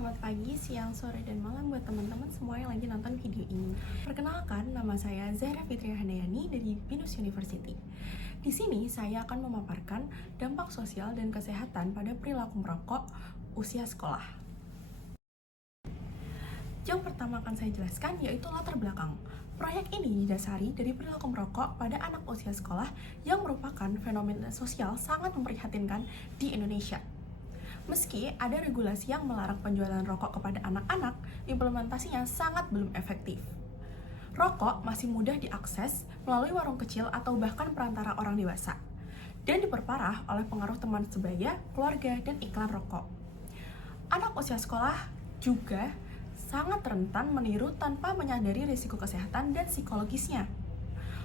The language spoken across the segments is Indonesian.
selamat pagi, siang, sore, dan malam buat teman-teman semua yang lagi nonton video ini. Perkenalkan, nama saya Zahra Fitria Handayani dari Binus University. Di sini saya akan memaparkan dampak sosial dan kesehatan pada perilaku merokok usia sekolah. Yang pertama akan saya jelaskan yaitu latar belakang. Proyek ini didasari dari perilaku merokok pada anak usia sekolah yang merupakan fenomena sosial sangat memprihatinkan di Indonesia. Meski ada regulasi yang melarang penjualan rokok kepada anak-anak, implementasinya sangat belum efektif. Rokok masih mudah diakses melalui warung kecil atau bahkan perantara orang dewasa, dan diperparah oleh pengaruh teman sebaya, keluarga, dan iklan rokok. Anak usia sekolah juga sangat rentan meniru tanpa menyadari risiko kesehatan dan psikologisnya.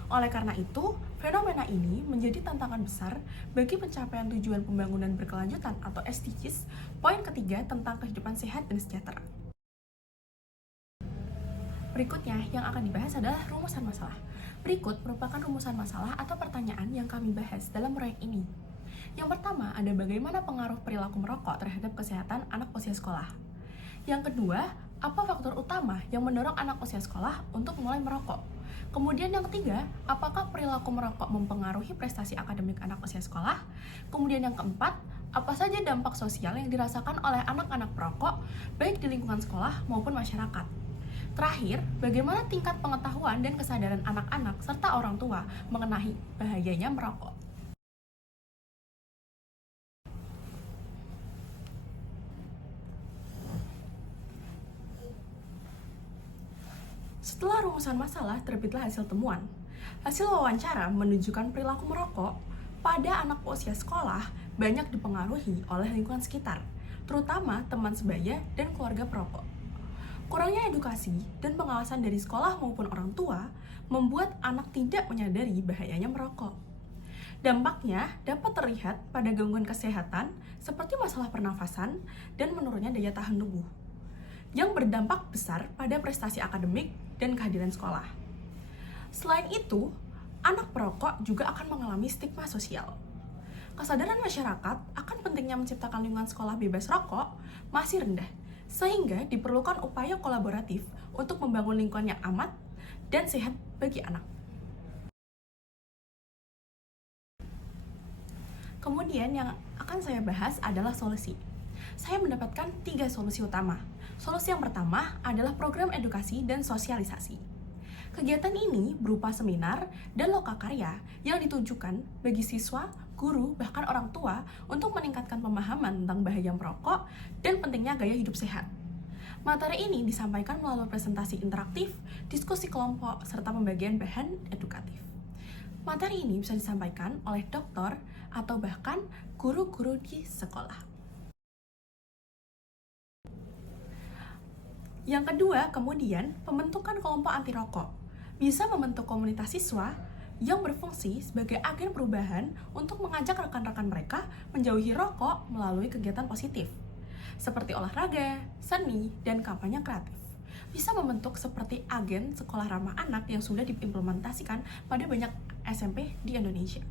Oleh karena itu, fenomena ini menjadi tantangan besar bagi pencapaian tujuan pembangunan berkelanjutan atau SDGs, poin ketiga tentang kehidupan sehat dan sejahtera. Berikutnya yang akan dibahas adalah rumusan masalah. Berikut merupakan rumusan masalah atau pertanyaan yang kami bahas dalam proyek ini. Yang pertama ada bagaimana pengaruh perilaku merokok terhadap kesehatan anak usia sekolah. Yang kedua, apa faktor utama yang mendorong anak usia sekolah untuk mulai merokok? Kemudian yang ketiga, apakah perilaku merokok mempengaruhi prestasi akademik anak usia sekolah? Kemudian yang keempat, apa saja dampak sosial yang dirasakan oleh anak-anak perokok, baik di lingkungan sekolah maupun masyarakat? Terakhir, bagaimana tingkat pengetahuan dan kesadaran anak-anak serta orang tua mengenai bahayanya merokok? Setelah rumusan masalah, terbitlah hasil temuan. Hasil wawancara menunjukkan perilaku merokok pada anak usia sekolah banyak dipengaruhi oleh lingkungan sekitar, terutama teman sebaya dan keluarga perokok. Kurangnya edukasi dan pengawasan dari sekolah maupun orang tua membuat anak tidak menyadari bahayanya merokok. Dampaknya dapat terlihat pada gangguan kesehatan seperti masalah pernafasan dan menurunnya daya tahan tubuh, yang berdampak besar pada prestasi akademik dan kehadiran sekolah. Selain itu, anak perokok juga akan mengalami stigma sosial. Kesadaran masyarakat akan pentingnya menciptakan lingkungan sekolah bebas rokok masih rendah, sehingga diperlukan upaya kolaboratif untuk membangun lingkungan yang aman dan sehat bagi anak. Kemudian yang akan saya bahas adalah solusi. Saya mendapatkan 3 solusi utama. Solusi yang pertama adalah program edukasi dan sosialisasi. Kegiatan ini berupa seminar dan lokakarya yang ditujukan bagi siswa, guru, bahkan orang tua untuk meningkatkan pemahaman tentang bahaya merokok dan pentingnya gaya hidup sehat. Materi ini disampaikan melalui presentasi interaktif, diskusi kelompok, serta pembagian bahan edukatif. Materi ini bisa disampaikan oleh dokter atau bahkan guru-guru di sekolah. Yang kedua, kemudian, pembentukan kelompok anti rokok bisa membentuk komunitas siswa yang berfungsi sebagai agen perubahan untuk mengajak rekan-rekan mereka menjauhi rokok melalui kegiatan positif, seperti olahraga, seni, dan kampanye kreatif. Bisa membentuk seperti agen sekolah ramah anak yang sudah diimplementasikan pada banyak SMP di Indonesia.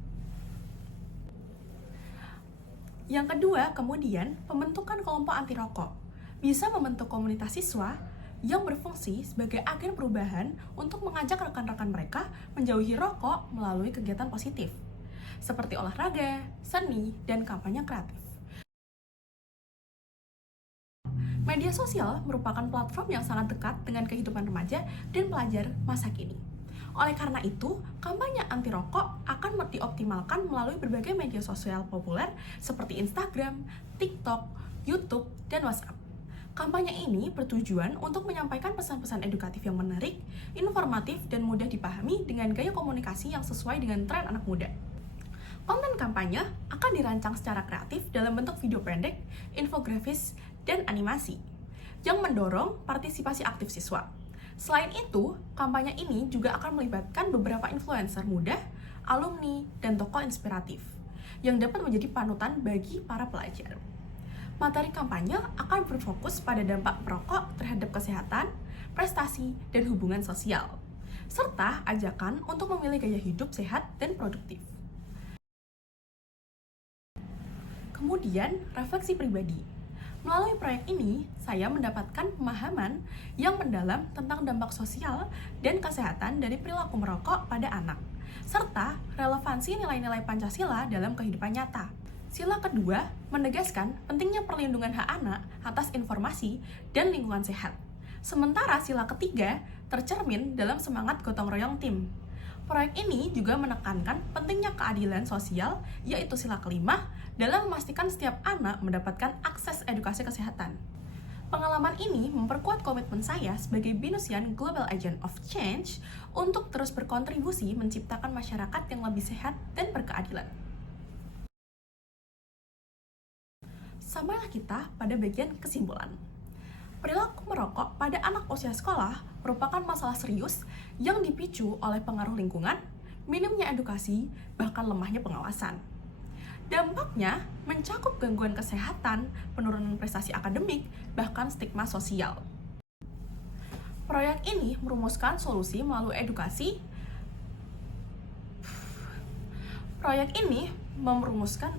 Yang kedua, kemudian, pembentukan kelompok anti rokok bisa membentuk komunitas siswa yang berfungsi sebagai agen perubahan untuk mengajak rekan-rekan mereka menjauhi rokok melalui kegiatan positif, seperti olahraga, seni, dan kampanye kreatif. Media sosial merupakan platform yang sangat dekat dengan kehidupan remaja dan pelajar masa kini. Oleh karena itu, kampanye anti rokok akan dioptimalkan melalui berbagai media sosial populer seperti Instagram, TikTok, YouTube, dan WhatsApp. Kampanye ini bertujuan untuk menyampaikan pesan-pesan edukatif yang menarik, informatif, dan mudah dipahami dengan gaya komunikasi yang sesuai dengan tren anak muda. Konten kampanye akan dirancang secara kreatif dalam bentuk video pendek, infografis, dan animasi, yang mendorong partisipasi aktif siswa. Selain itu, kampanye ini juga akan melibatkan beberapa influencer muda, alumni, dan tokoh inspiratif, yang dapat menjadi panutan bagi para pelajar. Materi kampanye akan berfokus pada dampak perokok terhadap kesehatan, prestasi, dan hubungan sosial, serta ajakan untuk memilih gaya hidup sehat dan produktif. Kemudian, refleksi pribadi. Melalui proyek ini, saya mendapatkan pemahaman yang mendalam tentang dampak sosial dan kesehatan dari perilaku merokok pada anak, serta relevansi nilai-nilai Pancasila dalam kehidupan nyata. Sila kedua menegaskan pentingnya perlindungan hak anak atas informasi dan lingkungan sehat. Sementara sila ketiga tercermin dalam semangat gotong royong tim. Proyek ini juga menekankan pentingnya keadilan sosial, yaitu sila kelima, dalam memastikan setiap anak mendapatkan akses edukasi kesehatan. Pengalaman ini memperkuat komitmen saya sebagai Binusian Global Agent of Change untuk terus berkontribusi menciptakan masyarakat yang lebih sehat dan berkeadilan. Sampailah kita pada bagian kesimpulan. Perilaku merokok pada anak usia sekolah merupakan masalah serius yang dipicu oleh pengaruh lingkungan, minimnya edukasi, bahkan lemahnya pengawasan. Dampaknya mencakup gangguan kesehatan, penurunan prestasi akademik, bahkan stigma sosial. Proyek ini merumuskan solusi melalui edukasi. Proyek ini merumuskan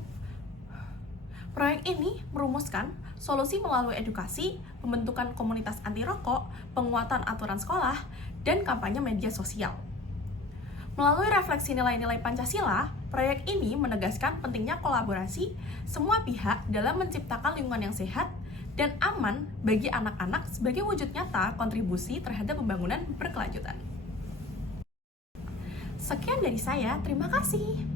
solusi melalui edukasi, pembentukan komunitas anti rokok, penguatan aturan sekolah, dan kampanye media sosial. Melalui refleksi nilai-nilai Pancasila, proyek ini menegaskan pentingnya kolaborasi semua pihak dalam menciptakan lingkungan yang sehat dan aman bagi anak-anak sebagai wujud nyata kontribusi terhadap pembangunan berkelanjutan. Sekian dari saya, terima kasih.